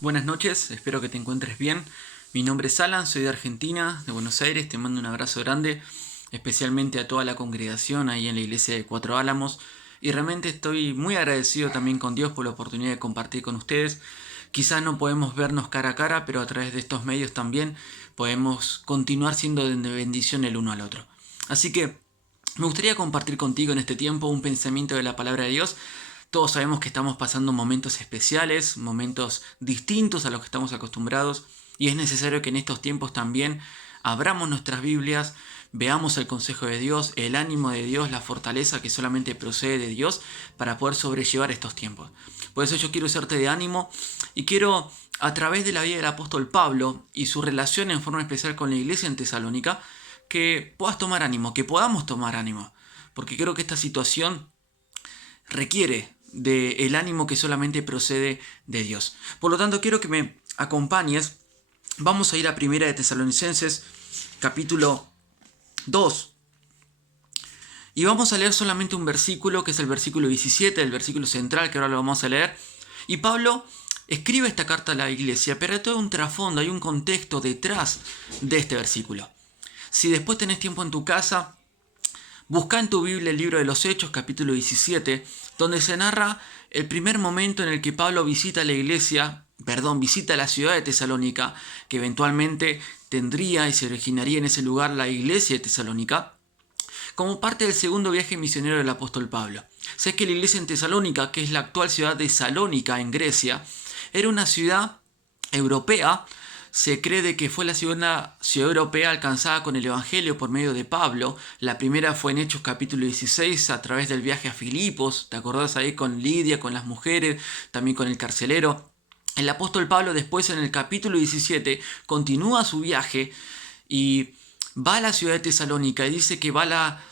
Buenas noches, espero que te encuentres bien. Mi nombre es Alan, soy de Argentina, de Buenos Aires. Te mando un abrazo grande, especialmente a toda la congregación ahí en la iglesia de Cuatro Álamos. Y realmente estoy muy agradecido también con Dios por la oportunidad de compartir con ustedes. Quizás no podemos vernos cara a cara, pero a través de estos medios también podemos continuar siendo de bendición el uno al otro. Así que me gustaría compartir contigo en este tiempo un pensamiento de la palabra de Dios. Todos sabemos que estamos pasando momentos especiales, momentos distintos a los que estamos acostumbrados, y es necesario que en estos tiempos también abramos nuestras Biblias, veamos el consejo de Dios, el ánimo de Dios, la fortaleza que solamente procede de Dios para poder sobrellevar estos tiempos. Por eso yo quiero usarte de ánimo y quiero, a través de la vida del apóstol Pablo y su relación en forma especial con la iglesia en Tesalónica, que puedas tomar ánimo, que podamos tomar ánimo, porque creo que esta situación requiere del ánimo que solamente procede de Dios. Por lo tanto, quiero que me acompañes. Vamos a ir a Primera de Tesalonicenses, capítulo 2. Y vamos a leer solamente un versículo, que es el versículo 17, el versículo central, que ahora lo vamos a leer. Y Pablo escribe esta carta a la iglesia, pero hay todo un trasfondo, hay un contexto detrás de este versículo. Si después tenés tiempo en tu casa, busca en tu Biblia el libro de los Hechos, capítulo 17, donde se narra el primer momento en el que Pablo visita la visita la ciudad de Tesalónica, que eventualmente tendría y se originaría en ese lugar la iglesia de Tesalónica, como parte del segundo viaje misionero del apóstol Pablo. Sé que la iglesia en Tesalónica, que es la actual ciudad de Salónica en Grecia, era una ciudad europea. Se cree de que fue la segunda ciudad europea alcanzada con el Evangelio por medio de Pablo. La primera fue en Hechos capítulo 16 a través del viaje a Filipos. ¿Te acordás ahí con Lidia, con las mujeres, también con el carcelero? El apóstol Pablo después en el capítulo 17 continúa su viaje y va a la ciudad de Tesalónica y dice que va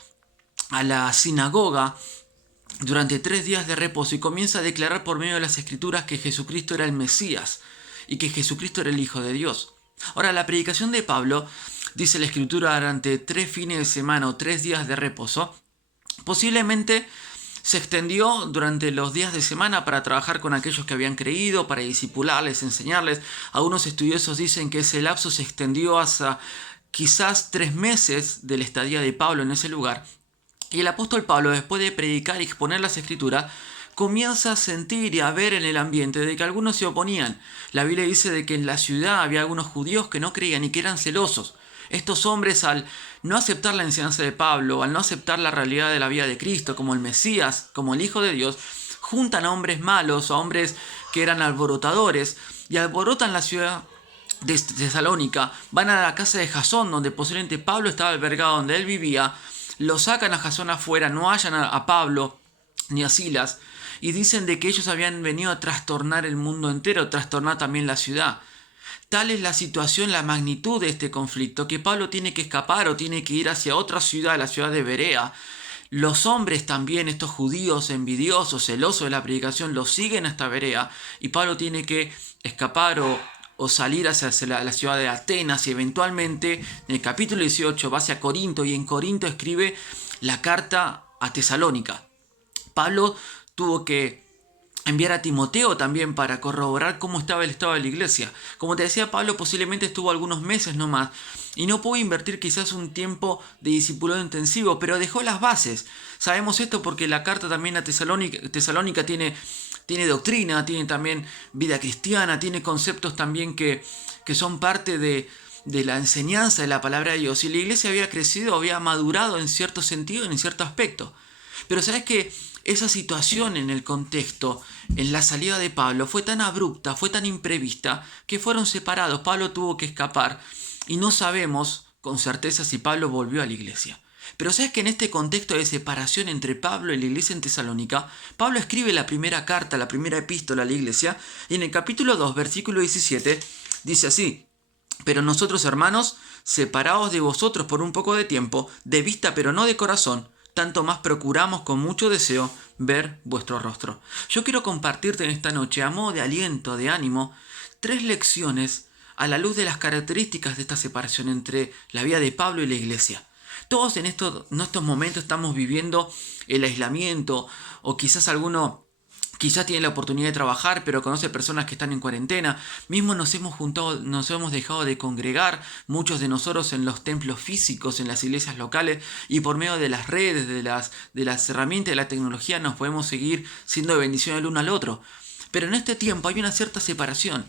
a la sinagoga durante 3 días de reposo y comienza a declarar por medio de las escrituras que Jesucristo era el Mesías y que Jesucristo era el Hijo de Dios. Ahora, la predicación de Pablo, dice la escritura, durante 3 fines de semana o 3 días de reposo, posiblemente se extendió durante los días de semana para trabajar con aquellos que habían creído, para discipularles, enseñarles. Algunos estudiosos dicen que ese lapso se extendió hasta quizás 3 meses de la estadía de Pablo en ese lugar. Y el apóstol Pablo, después de predicar y exponer las escrituras, comienza a sentir y a ver en el ambiente de que algunos se oponían. La Biblia dice de que en la ciudad había algunos judíos que no creían y que eran celosos. Estos hombres, al no aceptar la enseñanza de Pablo, al no aceptar la realidad de la vida de Cristo como el Mesías, como el Hijo de Dios, juntan a hombres malos, a hombres que eran alborotadores, y alborotan la ciudad de Tesalónica. Van a la casa de Jasón, donde posiblemente Pablo estaba albergado, donde él vivía. Lo sacan a Jasón afuera, no hallan a Pablo ni a Silas, y dicen de que ellos habían venido a trastornar el mundo entero, trastornar también la ciudad. Tal es la situación, la magnitud de este conflicto, que Pablo tiene que escapar o tiene que ir hacia otra ciudad, la ciudad de Berea. Los hombres también, estos judíos envidiosos, celosos de la predicación, los siguen hasta Berea, y Pablo tiene que escapar o salir hacia la ciudad de Atenas, y eventualmente en el capítulo 18 va hacia Corinto, y en Corinto escribe la carta a Tesalónica. Pablo tuvo que enviar a Timoteo también para corroborar cómo estaba el estado de la iglesia. Como te decía, Pablo posiblemente estuvo algunos meses nomás y no pudo invertir quizás un tiempo de discipulado intensivo, pero dejó las bases. Sabemos esto porque la carta también a Tesalónica tiene doctrina, tiene también vida cristiana, tiene conceptos también que son parte de la enseñanza de la palabra de Dios. Y la iglesia había crecido, había madurado en cierto sentido, en cierto aspecto. Pero sabes que esa situación en el contexto, en la salida de Pablo, fue tan abrupta, fue tan imprevista, que fueron separados. Pablo tuvo que escapar y no sabemos con certeza si Pablo volvió a la iglesia. Pero sabes que en este contexto de separación entre Pablo y la iglesia en Tesalónica, Pablo escribe la primera carta, la primera epístola a la iglesia, y en el capítulo 2, versículo 17, dice así: pero nosotros, hermanos, separados de vosotros por un poco de tiempo, de vista pero no de corazón, tanto más procuramos con mucho deseo ver vuestro rostro. Yo quiero compartirte en esta noche, a modo de aliento, de ánimo, 3 lecciones a la luz de las características de esta separación entre la vida de Pablo y la iglesia. Todos en estos momentos estamos viviendo el aislamiento, o quizás alguno Quizás tiene la oportunidad de trabajar, pero conoce personas que están en cuarentena. Mismo nos hemos juntado, nos hemos dejado de congregar, muchos de nosotros en los templos físicos, en las iglesias locales, y por medio de las redes, de las herramientas de la tecnología, nos podemos seguir siendo de bendición el uno al otro. Pero en este tiempo hay una cierta separación.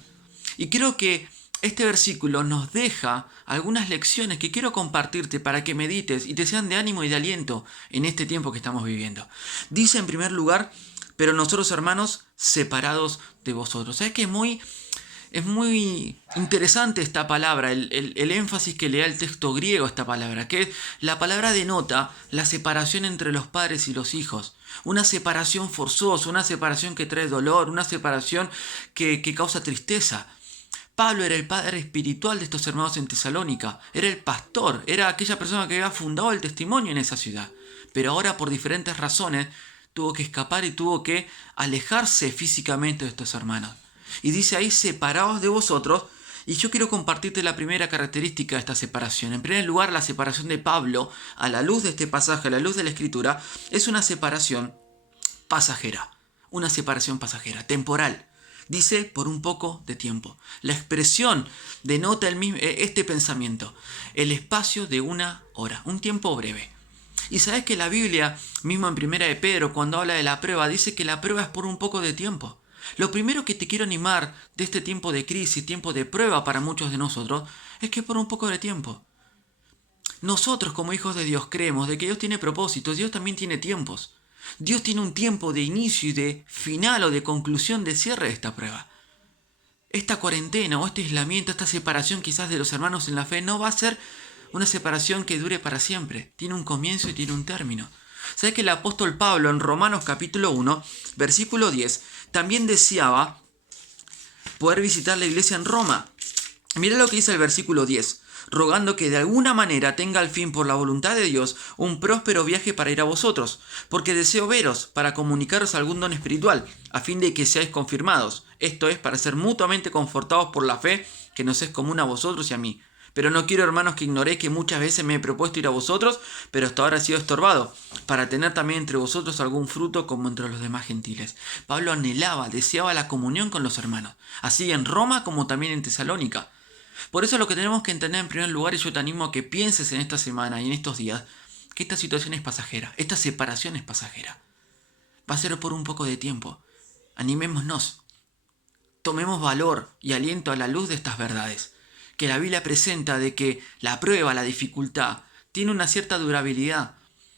Y creo que este versículo nos deja algunas lecciones que quiero compartirte para que medites y te sean de ánimo y de aliento en este tiempo que estamos viviendo. Dice en primer lugar: pero nosotros, hermanos, separados de vosotros. ¿Sabes que es muy interesante esta palabra, el énfasis que le da el texto griego a esta palabra, que la palabra denota la separación entre los padres y los hijos? Una separación forzosa, una separación que trae dolor, una separación que causa tristeza. Pablo era el padre espiritual de estos hermanos en Tesalónica, era el pastor, era aquella persona que había fundado el testimonio en esa ciudad. Pero ahora, por diferentes razones, tuvo que escapar y tuvo que alejarse físicamente de estos hermanos. Y dice ahí: separados de vosotros. Y yo quiero compartirte la primera característica de esta separación. En primer lugar, la separación de Pablo, a la luz de este pasaje, a la luz de la Escritura, es una separación pasajera. Una separación pasajera, temporal. Dice: por un poco de tiempo. La expresión denota este pensamiento: el espacio de una hora, un tiempo breve. Y sabes que la Biblia, mismo en Primera de Pedro, cuando habla de la prueba, dice que la prueba es por un poco de tiempo. Lo primero que te quiero animar de este tiempo de crisis, tiempo de prueba para muchos de nosotros, es que por un poco de tiempo. Nosotros, como hijos de Dios, creemos de que Dios tiene propósitos. Dios también tiene tiempos. Dios tiene un tiempo de inicio y de final o de conclusión, de cierre de esta prueba. Esta cuarentena o este aislamiento, esta separación quizás de los hermanos en la fe, no va a ser una separación que dure para siempre. Tiene un comienzo y tiene un término. ¿Sabes que el apóstol Pablo en Romanos capítulo 1, versículo 10, también deseaba poder visitar la iglesia en Roma? Mira lo que dice el versículo 10: rogando que de alguna manera tenga al fin, por la voluntad de Dios, un próspero viaje para ir a vosotros, porque deseo veros para comunicaros algún don espiritual, a fin de que seáis confirmados. Esto es, para ser mutuamente confortados por la fe que nos es común a vosotros y a mí. Pero no quiero, hermanos, que ignoréis que muchas veces me he propuesto ir a vosotros, pero hasta ahora he sido estorbado, para tener también entre vosotros algún fruto como entre los demás gentiles. Pablo anhelaba, deseaba la comunión con los hermanos, así en Roma como también en Tesalónica. Por eso lo que tenemos que entender en primer lugar, y yo te animo a que pienses en esta semana y en estos días, que esta situación es pasajera, esta separación es pasajera. Va a ser por un poco de tiempo. Animémonos, tomemos valor y aliento a la luz de estas verdades, que la Biblia presenta, de que la prueba, la dificultad, tiene una cierta durabilidad,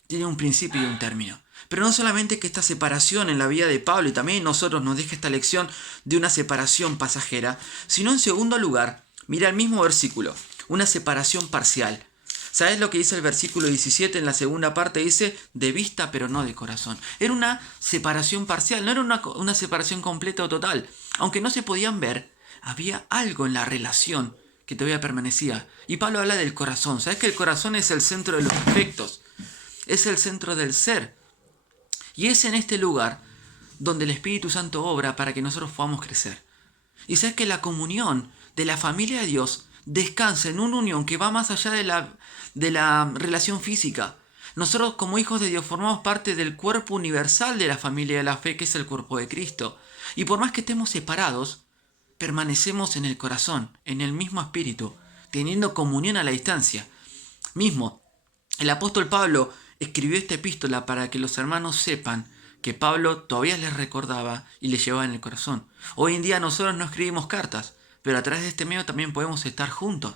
tiene un principio y un término. Pero no solamente que esta separación en la vida de Pablo y también en nosotros nos deja esta lección de una separación pasajera, sino en segundo lugar, mira el mismo versículo, una separación parcial. ¿Sabes lo que dice el versículo 17 en la segunda parte? Dice: de vista pero no de corazón. Era una separación parcial, no era una separación completa o total. Aunque no se podían ver, había algo en la relación que todavía permanecía. Y Pablo habla del corazón. ¿Sabes que el corazón es el centro de los afectos? Es el centro del ser. Y es en este lugar donde el Espíritu Santo obra para que nosotros podamos crecer. Y sabes que la comunión de la familia de Dios descansa en una unión que va más allá de la relación física. Nosotros, como hijos de Dios, formamos parte del cuerpo universal de la familia de la fe, que es el cuerpo de Cristo. Y por más que estemos separados, permanecemos en el corazón, en el mismo espíritu, teniendo comunión a la distancia. Mismo, el apóstol Pablo escribió esta epístola para que los hermanos sepan que Pablo todavía les recordaba y les llevaba en el corazón. Hoy en día nosotros no escribimos cartas, pero a través de este medio también podemos estar juntos.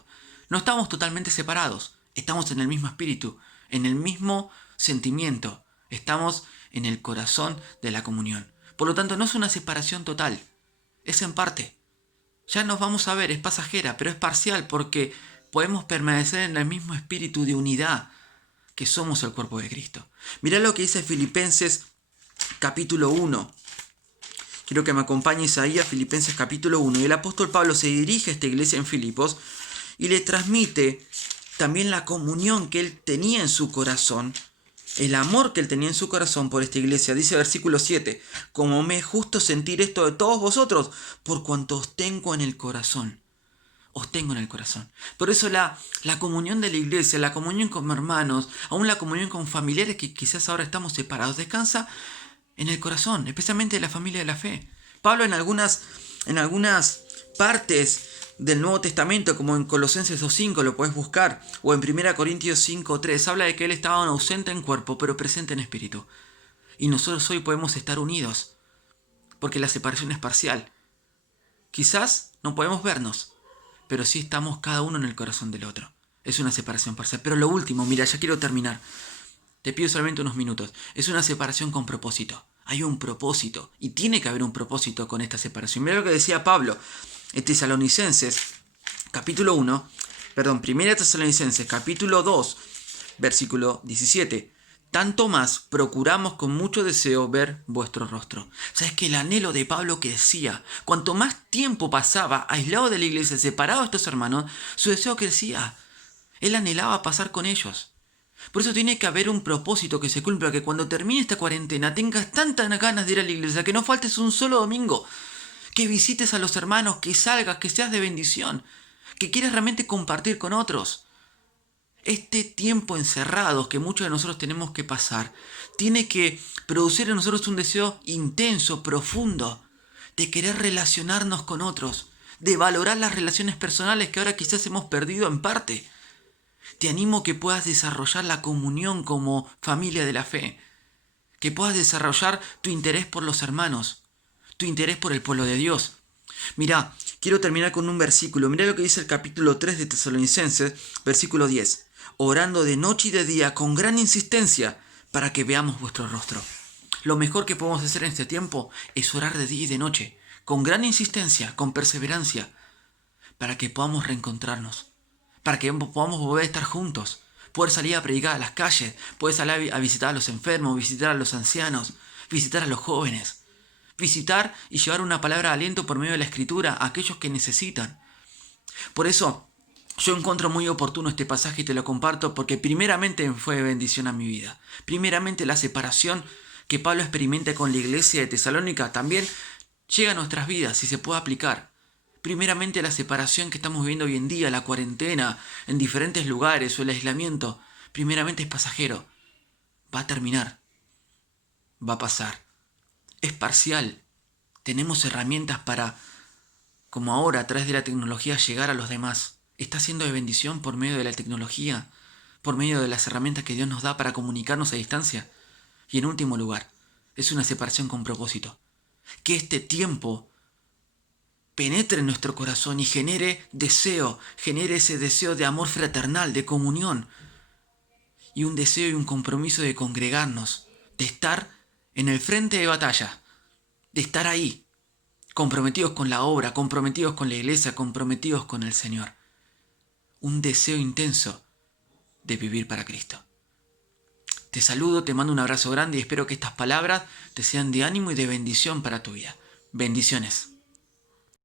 No estamos totalmente separados, estamos en el mismo espíritu, en el mismo sentimiento, estamos en el corazón de la comunión. Por lo tanto, no es una separación total, es en parte. Ya nos vamos a ver, es pasajera, pero es parcial, porque podemos permanecer en el mismo espíritu de unidad que somos el cuerpo de Cristo. Mirá lo que dice Filipenses capítulo 1. Quiero que me acompañes ahí a Filipenses capítulo 1. Y el apóstol Pablo se dirige a esta iglesia en Filipos y le transmite también la comunión que él tenía en su corazón, el amor que él tenía en su corazón por esta iglesia. Dice versículo 7: como me es justo sentir esto de todos vosotros, por cuanto os tengo en el corazón. Os tengo en el corazón. Por eso la comunión de la iglesia, la comunión con hermanos, aún la comunión con familiares que quizás ahora estamos separados, descansa en el corazón, especialmente de la familia de la fe. Pablo en algunas partes del Nuevo Testamento, como en Colosenses 2.5, lo puedes buscar, o en 1 Corintios 5.3, habla de que él estaba ausente en cuerpo, pero presente en espíritu. Y nosotros hoy podemos estar unidos, porque la separación es parcial. Quizás no podemos vernos, pero sí estamos cada uno en el corazón del otro. Es una separación parcial. Pero lo último, mira, ya quiero terminar. Te pido solamente unos minutos. Es una separación con propósito. Hay un propósito. Y tiene que haber un propósito con esta separación. Mira lo que decía Pablo en Tesalonicenses, capítulo 1. Perdón, 1 Tesalonicenses, capítulo 2, versículo 17. Tanto más procuramos con mucho deseo ver vuestro rostro. O sea, es que el anhelo de Pablo crecía. Cuanto más tiempo pasaba aislado de la iglesia, separado de estos hermanos, su deseo crecía. Él anhelaba pasar con ellos. Por eso tiene que haber un propósito que se cumpla, que cuando termine esta cuarentena tengas tantas ganas de ir a la iglesia, que no faltes un solo domingo, que visites a los hermanos, que salgas, que seas de bendición, que quieras realmente compartir con otros. Este tiempo encerrados que muchos de nosotros tenemos que pasar, tiene que producir en nosotros un deseo intenso, profundo, de querer relacionarnos con otros, de valorar las relaciones personales que ahora quizás hemos perdido en parte. Te animo que puedas desarrollar la comunión como familia de la fe, que puedas desarrollar tu interés por los hermanos, tu interés por el pueblo de Dios. Mirá, quiero terminar con un versículo. Mirá lo que dice el capítulo 3 de Tesalonicenses, versículo 10. Orando de noche y de día con gran insistencia para que veamos vuestro rostro. Lo mejor que podemos hacer en este tiempo es orar de día y de noche, con gran insistencia, con perseverancia, para que podamos reencontrarnos, para que podamos volver a estar juntos, poder salir a predicar a las calles, poder salir a visitar a los enfermos, visitar a los ancianos, visitar a los jóvenes, visitar y llevar una palabra de aliento por medio de la Escritura a aquellos que necesitan. Por eso, yo encuentro muy oportuno este pasaje y te lo comparto porque primeramente fue bendición a mi vida. Primeramente la separación que Pablo experimenta con la iglesia de Tesalónica también llega a nuestras vidas y se puede aplicar. Primeramente la separación que estamos viviendo hoy en día, la cuarentena, en diferentes lugares o el aislamiento, primeramente es pasajero. Va a terminar. Va a pasar. Es parcial. Tenemos herramientas para, como ahora, a través de la tecnología, llegar a los demás. Está siendo de bendición por medio de la tecnología, por medio de las herramientas que Dios nos da para comunicarnos a distancia. Y en último lugar, es una separación con propósito. Que este tiempo penetre en nuestro corazón y genere deseo, genere ese deseo de amor fraternal, de comunión, y un deseo y un compromiso de congregarnos, de estar en el frente de batalla, de estar ahí, comprometidos con la obra, comprometidos con la iglesia, comprometidos con el Señor. Un deseo intenso de vivir para Cristo. Te saludo, te mando un abrazo grande y espero que estas palabras te sean de ánimo y de bendición para tu vida. Bendiciones.